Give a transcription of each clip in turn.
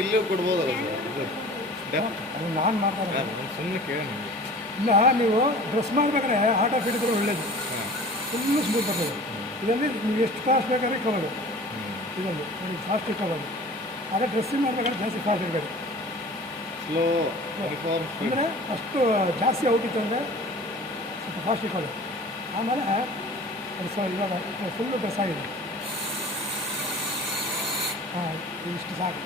ಇಲ್ಲೂ ಕೊಡ್ಬೋದಲ್ಲ ಸರ್? ಅದು ನಾನು ಮಾಡ್ತಾರೆ ಸುಮ್ಮನೆ ಕೇಳಿ. ಇಲ್ಲ, ನೀವು ಡ್ರೆಸ್ ಮಾಡಬೇಕಾದ್ರೆ ಆಟೋ ಫಿಟ್ಟಿದ್ರೆ ಒಳ್ಳೇದು, ಫುಲ್ಲು ಸ್ಮೂತ್ ಬರ್ತದೆ. ಇದರಲ್ಲಿ ನೀವು ಎಷ್ಟು ಫಾಸ್ಟ್ ಬೇಕಾದ್ರೆ ಕಬೋದು. ಇದರಲ್ಲಿ ನೀವು ಫಾಸ್ಟ್ ಇಟ್ಕೋಬೋದು. ಆದರೆ ಡ್ರೆಸ್ಸಿಂಗ್ ಮಾಡಬೇಕಾದ್ರೆ ಜಾಸ್ತಿ ಫಾಸ್ಟ್ ಇರಬೇಕು. ಸ್ಲೋ ಅಂದರೆ ಅಷ್ಟು ಜಾಸ್ತಿ ಔಟಿತ್ತು ಅಂದರೆ ಸ್ವಲ್ಪ ಫಾಸ್ಟ್ ಇಟ್ಕೊಳ್ಳಿ. ಆಮೇಲೆ ಅದು ಇವಾಗ ಫುಲ್ಲು ಡ್ರೆಸ್ ಆಗಿದೆ. ಹಾಂ, ಇಷ್ಟು ಸಾಕು.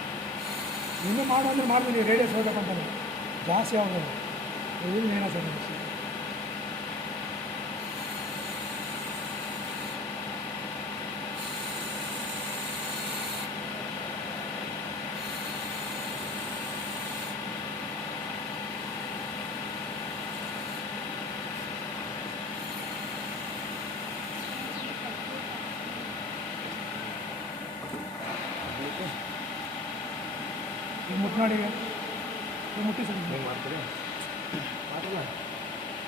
ಇನ್ನೂ ಮಾಡು ಅಂದರೆ ಮಾಡ್ತೀನಿ, ರೇಡಿಯಸ್ ಹೋಗ್ಬೇಕು ಅಂತಾನೆ ಜಾಸ್ತಿ ಆಗೋದು. ಇದು ಏನೋ ಸರ್ ಮುಟ್ನಾಡಿಗೆ ಮುಟ್ಟಿ ಸರ್ ಮಾಡ್ತೀರಿ?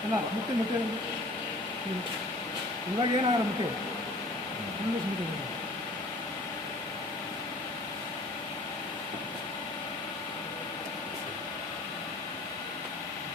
ಅಲ್ಲ, ಮುಟ್ಟಿ ಇವಾಗ ಏನಾಗಲ್ಲ, ಮುಟ್ಟಿ ಫುಲ್ಲು ಸ್ಮೂತ್ ಇದೆ.